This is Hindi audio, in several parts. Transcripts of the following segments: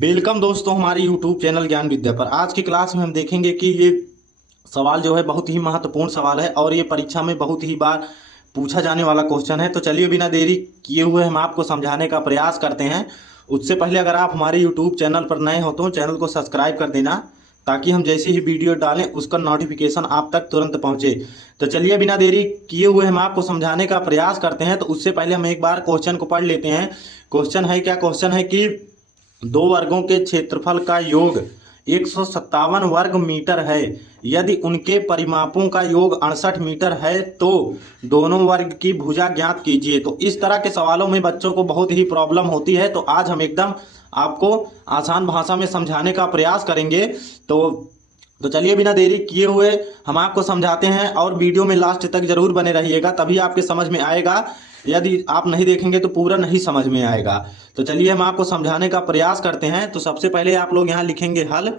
वेलकम दोस्तों हमारे YouTube चैनल ज्ञान विद्या पर। आज की क्लास में हम देखेंगे कि ये सवाल जो है बहुत ही महत्वपूर्ण सवाल है और ये परीक्षा में बहुत ही बार पूछा जाने वाला क्वेश्चन है। तो चलिए बिना देरी किए हुए हम आपको समझाने का प्रयास करते हैं। उससे पहले अगर आप हमारे YouTube चैनल पर नए हो तो चैनल को सब्सक्राइब कर देना, ताकि हम जैसे ही वीडियो डालें उसका नोटिफिकेशन आप तक तुरंत पहुंचे। तो चलिए बिना देरी किए हुए हम आपको समझाने का प्रयास करते हैं। तो उससे पहले हम एक बार क्वेश्चन को पढ़ लेते हैं। क्वेश्चन है क्या? क्वेश्चन है कि दो वर्गों के क्षेत्रफल का योग 157 वर्ग मीटर है। यदि उनके परिमापों का योग 68 मीटर है तो दोनों वर्ग की भुजा ज्ञात कीजिए। तो इस तरह के सवालों में बच्चों को बहुत ही प्रॉब्लम होती है। तो आज हम एकदम आपको आसान भाषा में समझाने का प्रयास करेंगे। तो चलिए बिना देरी किए हुए हम आपको समझाते हैं और वीडियो में लास्ट तक जरूर बने रहिएगा, तभी आपके समझ में आएगा। यदि आप नहीं देखेंगे तो पूरा नहीं समझ में आएगा। तो चलिए हम आपको समझाने का प्रयास करते हैं। तो सबसे पहले आप लोग यहाँ लिखेंगे हल।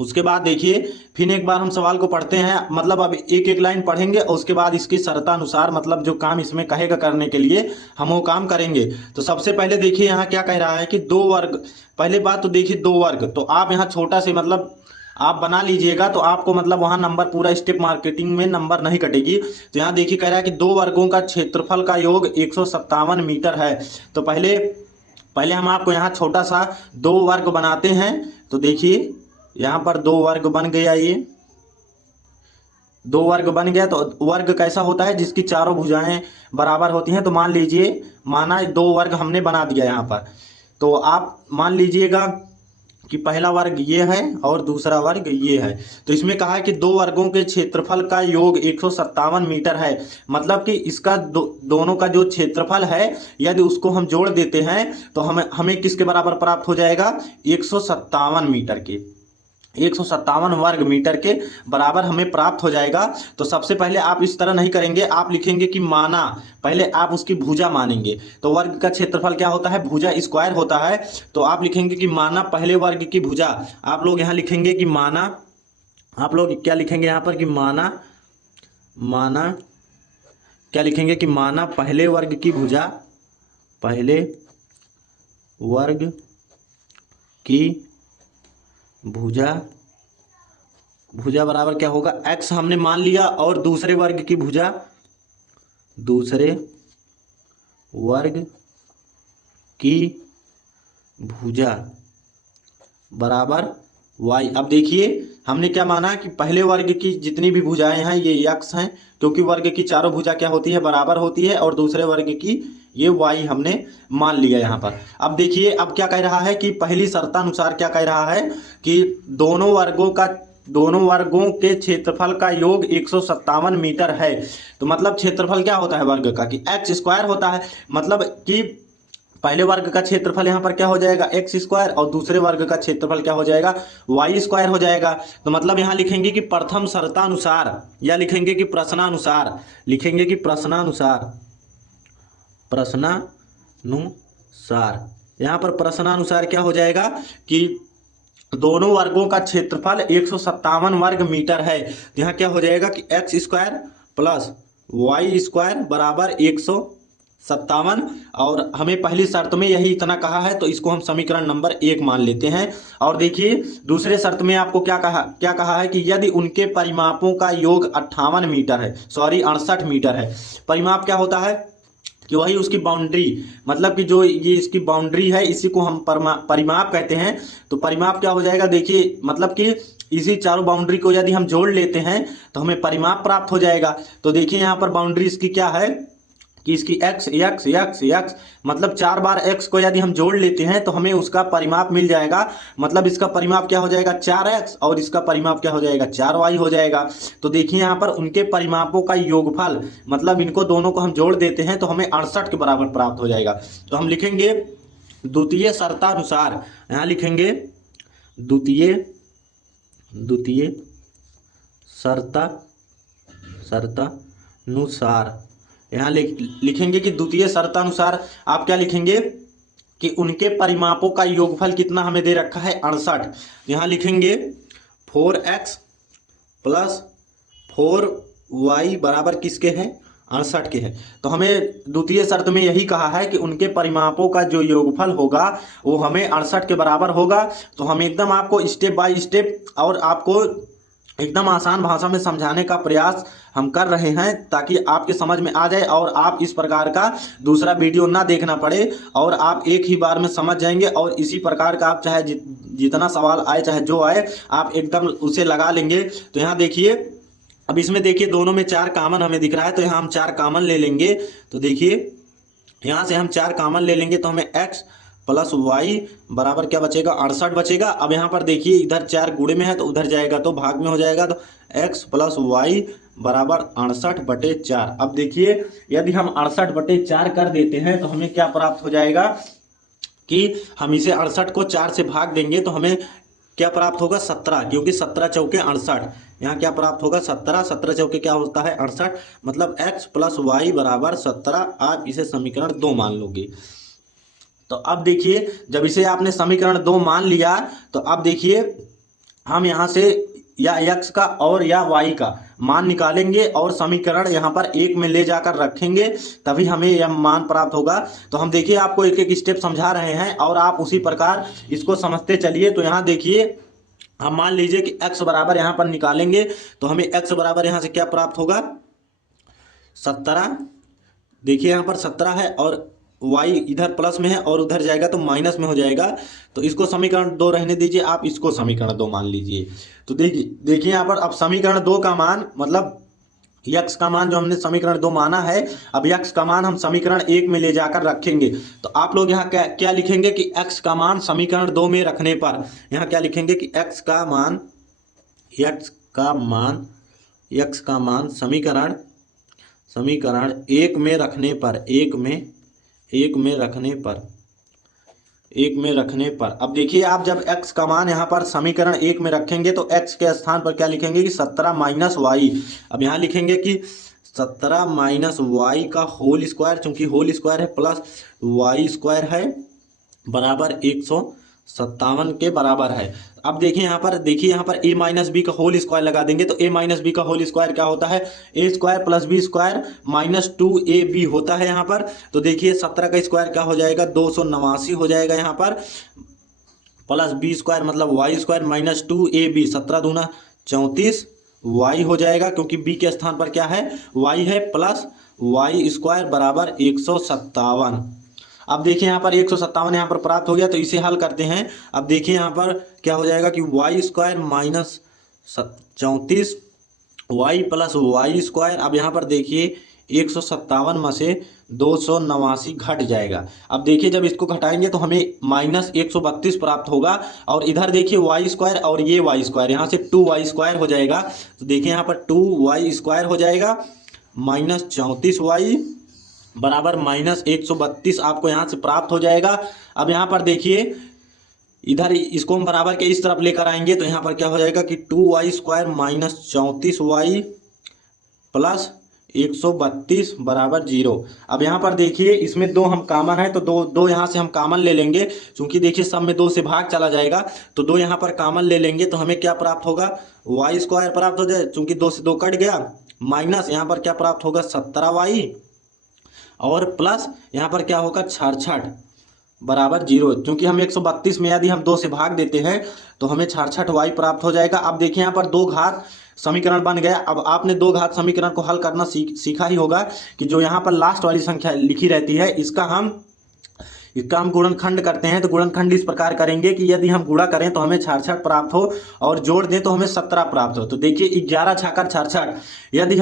उसके बाद देखिए फिर एक बार हम सवाल को पढ़ते हैं, मतलब अब एक एक लाइन पढ़ेंगे और उसके बाद इसकी शर्तानुसार मतलब जो काम इसमें कहेगा करने के लिए हम वो काम करेंगे। तो सबसे पहले देखिए यहाँ क्या कह रहा है कि दो वर्ग। पहले बात तो देखिए दो वर्ग, तो आप यहाँ छोटा से मतलब आप बना लीजिएगा तो आपको मतलब वहां नंबर पूरा स्टेप मार्केटिंग में नंबर नहीं कटेगी। तो यहाँ देखिए कह रहा है कि दो वर्गों का क्षेत्रफल का योग 157 मीटर है। तो पहले पहले हम आपको यहाँ छोटा सा दो वर्ग बनाते हैं। तो देखिए यहाँ पर दो वर्ग बन गया, ये दो वर्ग बन गया। तो वर्ग कैसा होता है? जिसकी चारों भुजाएं बराबर होती हैं। तो मान लीजिए माना दो वर्ग हमने बना दिया यहाँ पर। तो आप मान लीजिएगा कि पहला वर्ग ये है और दूसरा वर्ग ये है। तो इसमें कहा है कि दो वर्गों के क्षेत्रफल का योग 157 मीटर है। मतलब कि इसका दोनों का जो क्षेत्रफल है यदि उसको हम जोड़ देते हैं तो हमें हमें किसके बराबर प्राप्त हो जाएगा? 157 मीटर के, 157 वर्ग मीटर के बराबर हमें प्राप्त हो जाएगा। तो सबसे पहले आप इस तरह नहीं करेंगे, आप लिखेंगे कि माना, पहले आप उसकी भुजा मानेंगे। तो वर्ग का क्षेत्रफल क्या होता है? भुजा स्क्वायर होता है। तो आप लिखेंगे कि माना पहले वर्ग की भुजा। आप लोग यहाँ लिखेंगे कि माना, आप लोग क्या लिखेंगे यहाँ पर कि माना, माना क्या लिखेंगे कि माना पहले वर्ग की भुजा, पहले वर्ग की भुजा, भुजा बराबर क्या होगा? x हमने मान लिया और दूसरे वर्ग की भुजा, दूसरे वर्ग की भुजा बराबर y। अब देखिए हमने क्या माना कि पहले वर्ग की जितनी भी भुजाएं हैं ये x हैं, क्योंकि वर्ग की चारों भुजा क्या होती है? बराबर होती है। और दूसरे वर्ग की ये y हमने मान लिया यहाँ पर। अब देखिए अब क्या कह रहा है कि पहली शर्तानुसार क्या कह रहा है कि दोनों वर्गों के क्षेत्रफल का योग 157 मीटर है। तो मतलब क्षेत्रफल क्या होता है वर्ग का? कि एक्स स्क्वायर होता है। मतलब कि पहले वर्ग का क्षेत्रफल यहाँ पर क्या हो जाएगा? एक्स स्क्वायर, और दूसरे वर्ग का क्षेत्रफल क्या हो जाएगा? वाई स्क्वायर हो जाएगा। तो मतलब यहाँ लिखेंगे कि प्रथम शर्तानुसार, या लिखेंगे कि प्रश्नानुसार, लिखेंगे कि प्रश्नानुसार, प्रश्नानुसार यहाँ पर प्रश्नानुसार क्या हो जाएगा कि दोनों वर्गों का क्षेत्रफल 157 वर्ग मीटर है। तो यहाँ क्या हो जाएगा कि X square plus Y square बराबर 157। और हमें पहली शर्त में यही इतना कहा है तो इसको हम समीकरण नंबर 1 मान लेते हैं। और देखिए दूसरे शर्त में आपको क्या कहा है कि यदि उनके परिमापों का योग 58 मीटर है, सॉरी 68 मीटर है। परिमाप क्या होता है? कि वही उसकी बाउंड्री, मतलब कि जो ये इसकी बाउंड्री है इसी को हम परिमाप कहते हैं। तो परिमाप क्या हो जाएगा? देखिए मतलब कि इसी चारों बाउंड्री को यदि हम जोड़ लेते हैं तो हमें परिमाप प्राप्त हो जाएगा। तो देखिए यहाँ पर बाउंड्री इसकी क्या है कि इसकी x x x x, मतलब 4 बार x को यदि हम जोड़ लेते हैं तो हमें उसका परिमाप मिल जाएगा। मतलब इसका परिमाप क्या हो जाएगा? 4x, और इसका परिमाप क्या हो जाएगा? 4y हो जाएगा। तो देखिए यहाँ पर उनके परिमापों का योगफल, मतलब इनको दोनों को हम जोड़ देते हैं तो हमें 68 के बराबर प्राप्त हो जाएगा। तो हम लिखेंगे द्वितीय शर्तानुसार, यहाँ लिखेंगे द्वितीय द्वितीय शर्तानुसार, यहाँ लिखेंगे कि द्वितीय शर्तानुसार आप क्या लिखेंगे कि उनके परिमापों का योगफल कितना हमें दे रखा है? 68। यहाँ लिखेंगे 4x प्लस 4y बराबर किसके हैं? 68 के है। तो हमें द्वितीय शर्त में यही कहा है कि उनके परिमापों का जो योगफल होगा वो हमें 68 के बराबर होगा। तो हम एकदम आपको स्टेप बाय स्टेप और आपको एकदम आसान भाषा में समझाने का प्रयास हम कर रहे हैं ताकि आपके समझ में आ जाए और आप इस प्रकार का दूसरा वीडियो ना देखना पड़े और आप एक ही बार में समझ जाएंगे और इसी प्रकार का आप चाहे जितना सवाल आए चाहे जो आए आप एकदम उसे लगा लेंगे। तो यहाँ देखिए, अब इसमें देखिए दोनों में 4 कॉमन हमें दिख रहा है, तो यहाँ हम 4 कॉमन ले लेंगे। तो देखिए यहाँ से हम 4 कॉमन ले लेंगे तो हमें x प्लस वाई बराबर क्या बचेगा, 68 बचेगा। अब यहाँ पर देखिए इधर 4 गुणे में है तो उधर जाएगा तो भाग में हो जाएगा, तो x प्लस वाई बराबर 68/4। अब देखिए यदि हम 68/4 कर देते हैं तो हमें क्या प्राप्त हो जाएगा कि हम इसे 68 को 4 से भाग देंगे तो हमें क्या प्राप्त होगा, 17, क्योंकि 17 चौके 68। यहाँ क्या प्राप्त होगा, 17, 17 चौके क्या होता है 68, मतलब x प्लस वाई बराबर 17। आप इसे समीकरण 2 मान लोगे। तो अब देखिए जब इसे आपने समीकरण 2 मान लिया तो अब देखिए हम यहाँ से या x का और या y का मान निकालेंगे और समीकरण यहाँ पर 1 में ले जाकर रखेंगे, तभी हमें यह मान प्राप्त होगा। तो हम देखिए आपको एक एक स्टेप समझा रहे हैं और आप उसी प्रकार इसको समझते चलिए। तो यहाँ देखिए हम मान लीजिए कि x बराबर यहाँ पर निकालेंगे तो हमें x बराबर यहाँ से क्या प्राप्त होगा, 17। देखिए यहाँ पर 17 है और y इधर प्लस में है और उधर जाएगा तो माइनस में हो जाएगा। तो इसको समीकरण 2 रहने दीजिए, आप इसको समीकरण 2 मान लीजिए। तो देखिए यहाँ पर अब समीकरण 2 का मान मतलब x का मान जो हमने समीकरण 2 माना है, अब x का मान हम समीकरण 1 में ले जाकर रखेंगे। तो आप लोग यहाँ क्या लिखेंगे कि x का मान समीकरण 2 में रखने पर यहाँ क्या लिखेंगे कि x का मान समीकरण 1 में रखने पर अब देखिए आप जब x का मान यहाँ पर समीकरण 1 में रखेंगे तो x के स्थान पर क्या लिखेंगे कि 17 माइनस वाई। अब यहाँ लिखेंगे कि 17 माइनस वाई का होल स्क्वायर, चूंकि होल स्क्वायर है प्लस वाई स्क्वायर है बराबर 157 के बराबर है। अब देखिए यहाँ पर a माइनस बी का होल स्क्वायर लगा देंगे तो a माइनस बी का होल स्क्वायर क्या होता है, a square plus B square minus 2ab होता है यहाँ पर। तो देखिए 17 का स्क्वायर क्या हो जाएगा, 289 हो जाएगा यहाँ पर, प्लस बी स्क्वायर मतलब वाई स्क्वायर माइनस 2ab, 17 दूना 34 वाई हो जाएगा, क्योंकि बी के स्थान पर क्या है, वाई है, प्लस वाई स्क्वायर बराबर 157। अब देखिए यहाँ पर 157 यहाँ पर प्राप्त हो गया तो इसे हल करते हैं। अब देखिए यहाँ पर क्या हो जाएगा कि Y square minus 34 Y plus Y square. अब यहाँ पर देखिए 157 में से 289 घट जाएगा। अब देखिए जब इसको घटाएंगे तो हमें माइनस 132 प्राप्त होगा और इधर देखिए वाई स्क्वायर और ये वाई स्क्वायर, यहाँ से 2y स्क्वायर हो जाएगा। तो देखिए यहाँ पर 2y स्क्वायर हो जाएगा माइनस 34y बराबर माइनस 132 आपको यहाँ से प्राप्त हो जाएगा। अब यहाँ पर देखिए इधर इसको हम बराबर के इस तरफ लेकर आएंगे तो यहाँ पर क्या हो जाएगा कि 2y square minus 34y plus 132 बराबर 0। अब यहाँ पर देखिए इसमें 2 हम कॉमन है तो दो यहाँ से हम कॉमन ले लेंगे, क्योंकि देखिए सब में 2 से भाग चला जाएगा तो 2 यहाँ पर कॉमन ले लेंगे तो हमें क्या प्राप्त होगा, y स्क्वायर प्राप्त हो जाए, चूंकि 2 से 2 कट गया, माइनस यहाँ पर क्या प्राप्त होगा 17y और प्लस यहाँ पर क्या होगा 66 बराबर 0, क्योंकि हम 132 में यदि हम 2 से भाग देते हैं तो हमें 66 वाई प्राप्त हो जाएगा। अब देखिए यहाँ पर 2 घात समीकरण बन गया। अब आपने 2 घात समीकरण को हल करना सीखा ही होगा कि जो यहाँ पर लास्ट वाली संख्या लिखी रहती है इसका हम गुणनखंड करते हैं। तो गुणनखंड इस प्रकार करेंगे कि यदि हम गुणा करें तो हमें 66 प्राप्त हो और जोड़ दें तो हमें 17 प्राप्त हो। तो देखिए 11 छाकर 66, यदि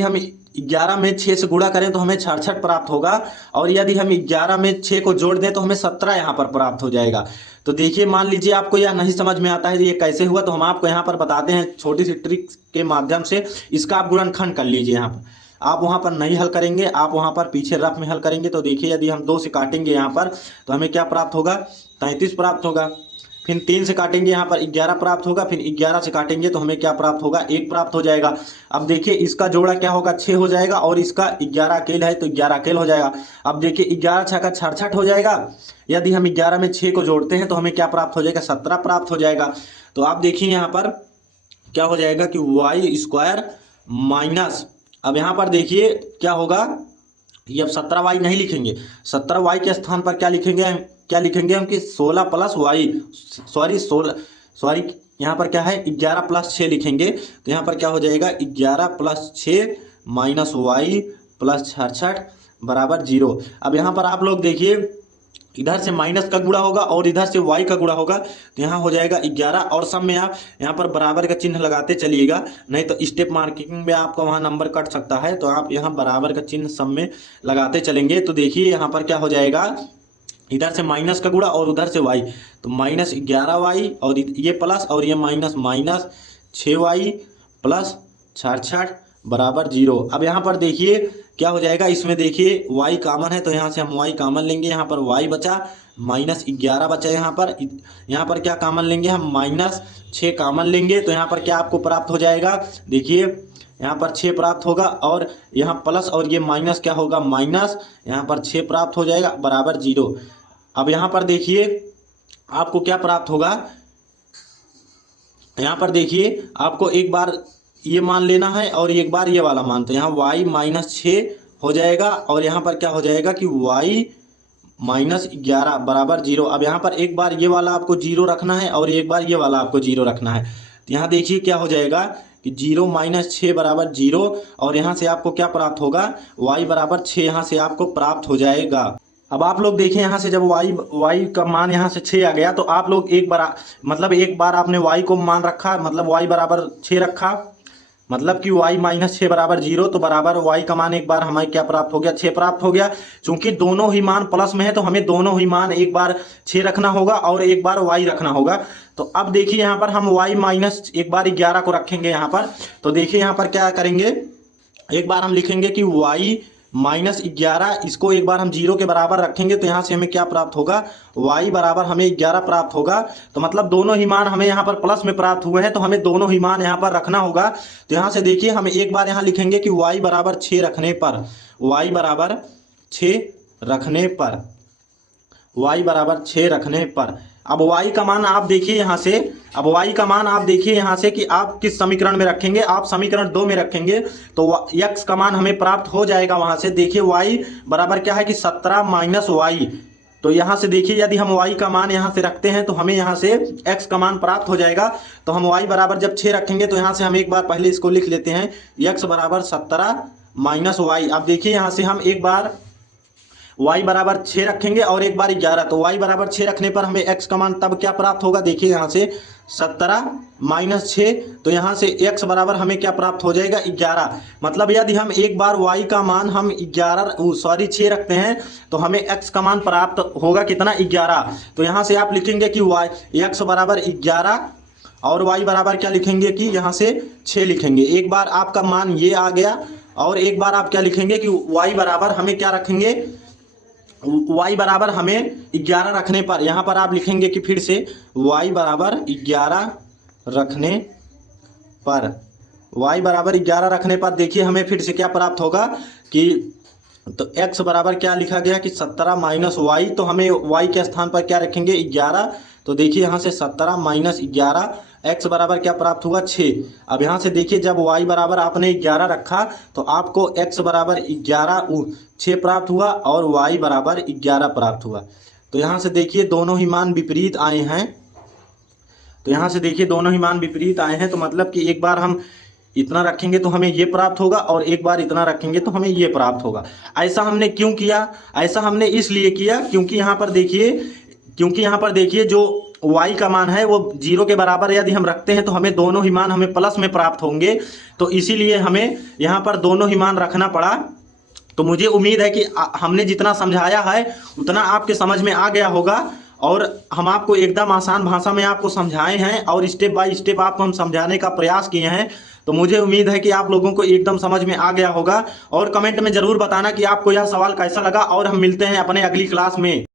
हम 11 में 6 से गुणा करें तो हमें 66 प्राप्त होगा और यदि हम 11 में 6 को जोड़ दें तो हमें 17 यहाँ पर प्राप्त हो जाएगा। तो देखिए मान लीजिए आपको यह नहीं समझ में आता है ये कैसे हुआ, तो हम आपको यहाँ पर बताते हैं छोटी सी ट्रिक के माध्यम से। इसका आप गुणनखंड कर लीजिए। यहाँ पर आप वहाँ पर नहीं हल करेंगे, आप वहाँ पर पीछे रफ में हल करेंगे। तो देखिए यदि हम 2 से काटेंगे यहाँ पर तो हमें क्या प्राप्त होगा, 33 प्राप्त होगा। फिर 3 से काटेंगे यहाँ पर 11 प्राप्त होगा। फिर 11 से काटेंगे तो हमें क्या प्राप्त होगा, 1 प्राप्त हो जाएगा। अब देखिए इसका जोड़ा क्या होगा, 6 हो जाएगा और इसका 11 अकेला है तो 11 अकेला हो जाएगा। अब देखिए 11 छक्का 66 हो जाएगा। यदि हम 11 में 6 को जोड़ते हैं तो हमें क्या प्राप्त हो जाएगा, 17 प्राप्त हो जाएगा। तो आप देखिए यहाँ पर क्या हो जाएगा कि वाई स्क्वायर माइनस, अब यहाँ पर देखिए क्या होगा, ये अब 17y नहीं लिखेंगे, 17y के स्थान पर क्या लिखेंगे हम कि 16 प्लस वाई, सॉरी यहाँ पर क्या है 11 प्लस 6 लिखेंगे। तो यहाँ पर क्या हो जाएगा 11 प्लस 6 माइनस वाई प्लस 66 बराबर 0। अब यहाँ पर आप लोग देखिए इधर से माइनस का गुणा होगा और इधर से y का गुणा होगा, तो यहाँ हो जाएगा 11 और सब में आप यहाँ पर बराबर का चिन्ह लगाते चलिएगा, नहीं तो स्टेप मार्किंग में आपका वहाँ नंबर कट सकता है। तो आप यहाँ बराबर का चिन्ह सब में लगाते चलेंगे। तो देखिए यहाँ पर क्या हो जाएगा, इधर से माइनस का गुणा और उधर से y, तो माइनस 11y और ये प्लस और ये माइनस, माइनस 6y प्लस 66 बराबर 0। अब यहाँ पर देखिए क्या हो जाएगा, इसमें देखिए y कॉमन है तो यहाँ से हम y कॉमन लेंगे, यहाँ पर y बचा, माइनस 11 बचा, यहाँ पर क्या कॉमन लेंगे हम, माइनस 6 कॉमन लेंगे। तो यहाँ पर क्या आपको प्राप्त हो जाएगा, देखिए यहाँ पर 6 प्राप्त होगा और यहाँ प्लस और ये माइनस क्या होगा, माइनस, यहाँ पर 6 प्राप्त हो जाएगा बराबर 0। अब यहाँ पर देखिए आपको क्या प्राप्त होगा, यहाँ पर देखिए आपको एक बार ये मान लेना है और एक बार ये वाला मान, तो यहाँ y माइनस 6 हो जाएगा और यहाँ पर क्या हो जाएगा कि y माइनस 11 बराबर 0। अब यहाँ पर एक बार ये वाला आपको 0 रखना है और एक बार ये वाला आपको 0 रखना है। तो यहाँ देखिए क्या हो जाएगा कि 0 माइनस 6 बराबर 0 और यहाँ से आपको क्या प्राप्त होगा, y बराबर 6 यहाँ से आपको प्राप्त हो जाएगा। अब आप लोग देखें यहाँ से जब y का मान यहाँ से 6 आ गया, तो आप लोग एक बार आपने y को मान रखा, मतलब y बराबर 6 रखा, मतलब कि y माइनस 6 बराबर 0, तो बराबर y का मान एक बार हमें क्या प्राप्त हो गया, 6 प्राप्त हो गया। चूंकि दोनों ही मान प्लस में है तो हमें दोनों ही मान एक बार 6 रखना होगा और एक बार y रखना होगा। तो अब देखिए यहाँ पर हम y माइनस एक बार 11 को रखेंगे यहाँ पर, तो देखिए यहाँ पर क्या करेंगे, एक बार हम लिखेंगे कि y माइनस 11, इसको एक बार हम 0 के बराबर रखेंगे, तो यहाँ से हमें क्या प्राप्त होगा, y बराबर हमें 11 प्राप्त होगा। तो मतलब दोनों ही मान हमें यहाँ पर प्लस में प्राप्त हुए हैं, तो हमें दोनों ही मान यहाँ पर रखना होगा। तो यहाँ से देखिए हम एक बार यहाँ लिखेंगे कि y बराबर 6 रखने पर, y बराबर 6 रखने पर, y बराबर 6 रखने पर, अब y का मान आप देखिए यहाँ से, अब y का मान आप देखिए यहाँ से कि आप किस समीकरण में रखेंगे, आप समीकरण 2 में रखेंगे तो x का मान हमें प्राप्त हो जाएगा। वहां से देखिए y बराबर क्या है कि 17 माइनस y, तो यहाँ से देखिए यदि हम y का मान यहाँ से रखते हैं तो हमें यहाँ से x का मान प्राप्त हो जाएगा। तो हम y बराबर जब 6 रखेंगे तो यहाँ से हम एक बार पहले इसको लिख लेते हैं, x बराबर 17 माइनस y। अब देखिए यहाँ से हम एक बार y बराबर 6 रखेंगे और एक बार 11, तो y बराबर 6 रखने पर हमें x का मान तब क्या प्राप्त होगा, देखिए यहाँ से 17 माइनस 6, तो यहाँ से x बराबर हमें क्या प्राप्त हो जाएगा 11। मतलब यदि हम एक बार y का मान हम 6 रखते हैं तो हमें x का मान प्राप्त होगा कितना, 11। तो यहाँ से आप लिखेंगे कि x बराबर 11 और y बराबर क्या लिखेंगे कि यहाँ से 6 लिखेंगे। एक बार आपका मान ये आ गया और एक बार आप क्या लिखेंगे कि y बराबर हमें क्या रखेंगे, y बराबर हमें 11 रखने पर, यहाँ पर आप लिखेंगे कि फिर से y बराबर 11 रखने पर, y बराबर 11 रखने पर देखिए हमें फिर से क्या प्राप्त होगा कि, तो x बराबर क्या लिखा गया कि 17 माइनस y, तो हमें y के स्थान पर क्या रखेंगे 11। तो देखिए यहाँ से 17 माइनस 11, x बराबर क्या प्राप्त हुआ 6। अब यहाँ से देखिए जब y बराबर आपने 11 रखा तो आपको x बराबर 6 प्राप्त हुआ और y बराबर 11 प्राप्त हुआ। तो यहाँ से देखिए दोनों ही मान विपरीत आए हैं, तो यहाँ से देखिए दोनों ही मान विपरीत आए हैं, तो मतलब कि एक बार हम इतना रखेंगे तो हमें ये प्राप्त होगा और एक बार इतना रखेंगे तो हमें ये प्राप्त होगा। ऐसा हमने क्यों किया, ऐसा हमने इसलिए किया क्योंकि यहाँ पर देखिए जो y का मान है वो 0 के बराबर यदि हम रखते हैं तो हमें दोनों ही मान हमें प्लस में प्राप्त होंगे, तो इसीलिए हमें यहाँ पर दोनों ही मान रखना पड़ा। तो मुझे उम्मीद है कि हमने जितना समझाया है उतना आपके समझ में आ गया होगा और हम आपको एकदम आसान भाषा में आपको समझाए हैं और स्टेप बाय स्टेप आपको हम समझाने का प्रयास किए हैं। तो मुझे उम्मीद है कि आप लोगों को एकदम समझ में आ गया होगा और कमेंट में ज़रूर बताना कि आपको यह सवाल कैसा लगा और हम मिलते हैं अपने अगली क्लास में।